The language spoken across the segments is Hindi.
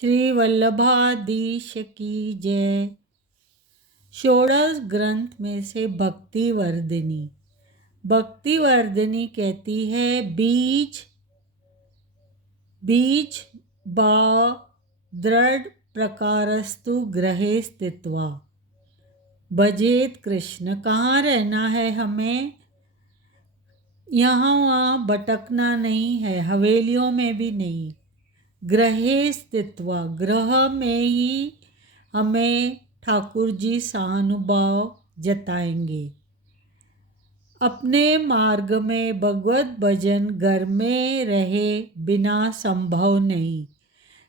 श्री वल्लभाधीश की जय। षोडश ग्रंथ में से भक्ति वर्धिनी। भक्ति वर्धिनी कहती है बीज भाव दृढ़ प्रकारस्तु ग्रहे स्थित्वा भजेत कृष्ण। कहाँ रहना है हमें? यहाँ वहाँ भटकना नहीं है, हवेलियों में भी नहीं। ग्रहे स्थित्वा, ग्रह में ही हमें ठाकुर जी सहानुभाव जताएंगे। अपने मार्ग में भगवत भजन घर में रहे बिना संभव नहीं।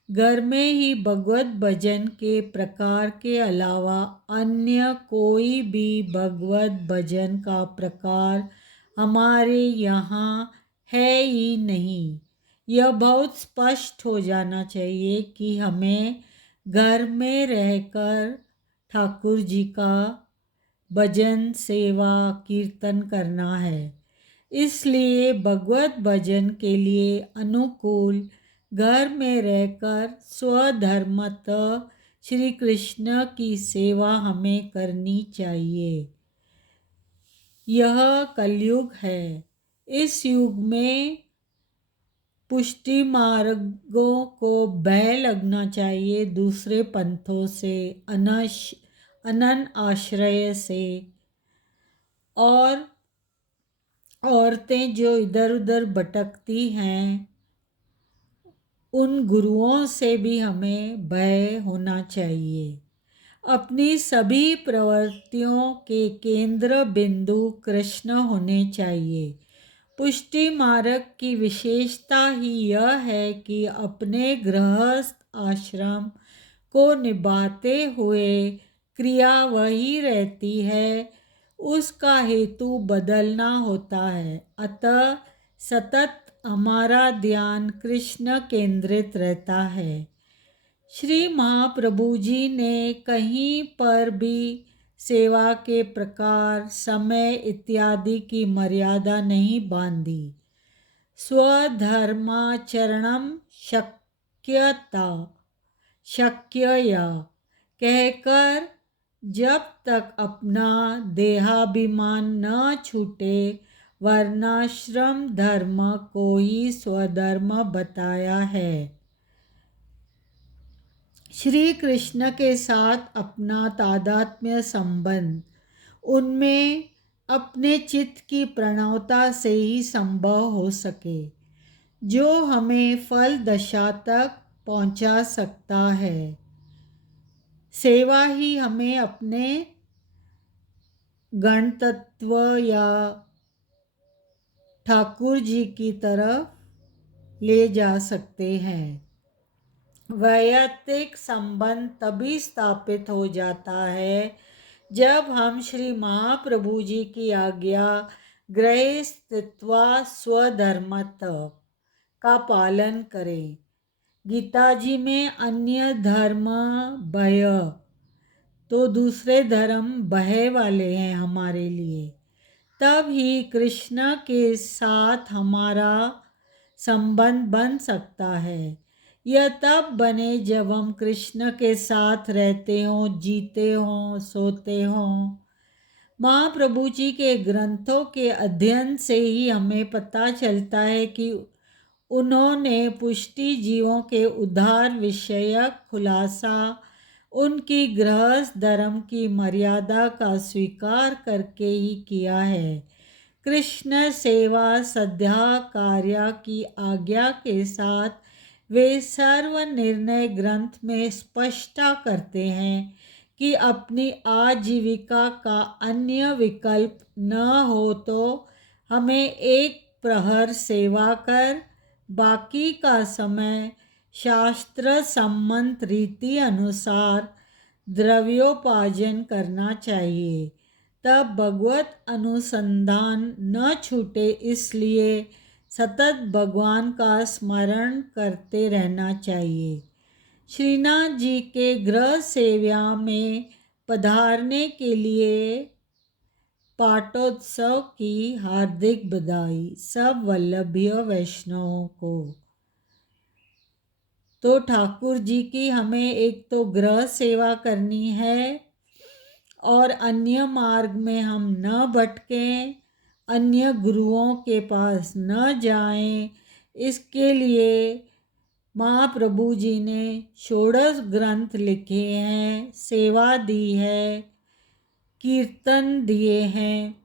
घर में ही भगवत भजन के प्रकार के अलावा अन्य कोई भी भगवत भजन का प्रकार हमारे यहाँ है ही नहीं। यह बहुत स्पष्ट हो जाना चाहिए कि हमें घर में रहकर ठाकुर जी का भजन सेवा कीर्तन करना है। इसलिए भगवत भजन के लिए अनुकूल घर में रहकर स्वधर्मतः श्री कृष्ण की सेवा हमें करनी चाहिए। यह कलयुग है। इस युग में पुष्टि मार्गों को भय लगना चाहिए, दूसरे पंथों से, अनन आश्रय से। और औरतें जो इधर उधर भटकती हैं उन गुरुओं से भी हमें भय होना चाहिए। अपनी सभी प्रवृत्तियों के केंद्र बिंदु कृष्ण होने चाहिए। पुष्टि मार्ग की विशेषता ही यह है कि अपने गृहस्थ आश्रम को निभाते हुए क्रिया वही रहती है, उसका हेतु बदलना होता है। अतः सतत हमारा ध्यान कृष्ण केंद्रित रहता है। श्री महाप्रभु जी ने कहीं पर भी सेवा के प्रकार, समय इत्यादि की मर्यादा नहीं बांधी। स्वधर्माचरणम शक्यया कहकर जब तक अपना देहाभिमान न छूटे, वर्णाश्रम धर्म को ही स्वधर्म बताया है। श्री कृष्ण के साथ अपना तादात्म्य संबंध उनमें अपने चित्त की प्रणवता से ही संभव हो सके, जो हमें फल दशा तक पहुंचा सकता है। सेवा ही हमें अपने गणतत्व या ठाकुर जी की तरफ ले जा सकते हैं। वैयक्तिक संबंध तभी स्थापित हो जाता है जब हम श्री महाप्रभु जी की आज्ञा ग्रहे स्थित्वा स्वधर्मतः का पालन करें। गीता जी में अन्य धर्म भय, तो दूसरे धर्म भय वाले हैं हमारे लिए। तब ही कृष्ण के साथ हमारा संबंध बन सकता है। यह तब बने जब हम कृष्ण के साथ रहते हों, जीते हों, सोते हों। महाप्रभु जी के ग्रंथों के अध्ययन से ही हमें पता चलता है कि उन्होंने पुष्टि जीवों के उद्धार विषयक खुलासा उनकी गृहस्थ धर्म की मर्यादा का स्वीकार करके ही किया है। कृष्ण सेवा सद्या कार्य की आज्ञा के साथ वे सर्व निर्णय ग्रंथ में स्पष्टता करते हैं कि अपनी आजीविका का अन्य विकल्प न हो तो हमें एक प्रहर सेवा कर बाकी का समय शास्त्र सम्मत रीति अनुसार द्रव्योपार्जन करना चाहिए। तब भगवत अनुसंधान न छूटे, इसलिए सतत भगवान का स्मरण करते रहना चाहिए। श्रीनाथ जी के गृह सेवा में पधारने के लिए पाटोत्सव की हार्दिक बधाई सब वल्लभीय वैष्णवों को। तो ठाकुर जी की हमें एक तो गृह सेवा करनी है और अन्य मार्ग में हम न भटकें, अन्य गुरुओं के पास न जाएं। इसके लिए महाप्रभु जी ने षोडश ग्रंथ लिखे हैं, सेवा दी है, कीर्तन दिए हैं।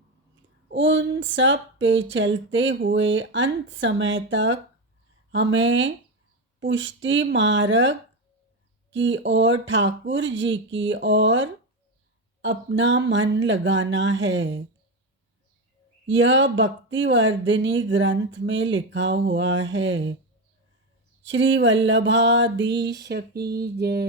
उन सब पे चलते हुए अंत समय तक हमें पुष्टि मार्ग की ओर, ठाकुर जी की ओर अपना मन लगाना है। यह भक्तिवर्धिनी ग्रंथ में लिखा हुआ है। श्री वल्लभाधीश की जय।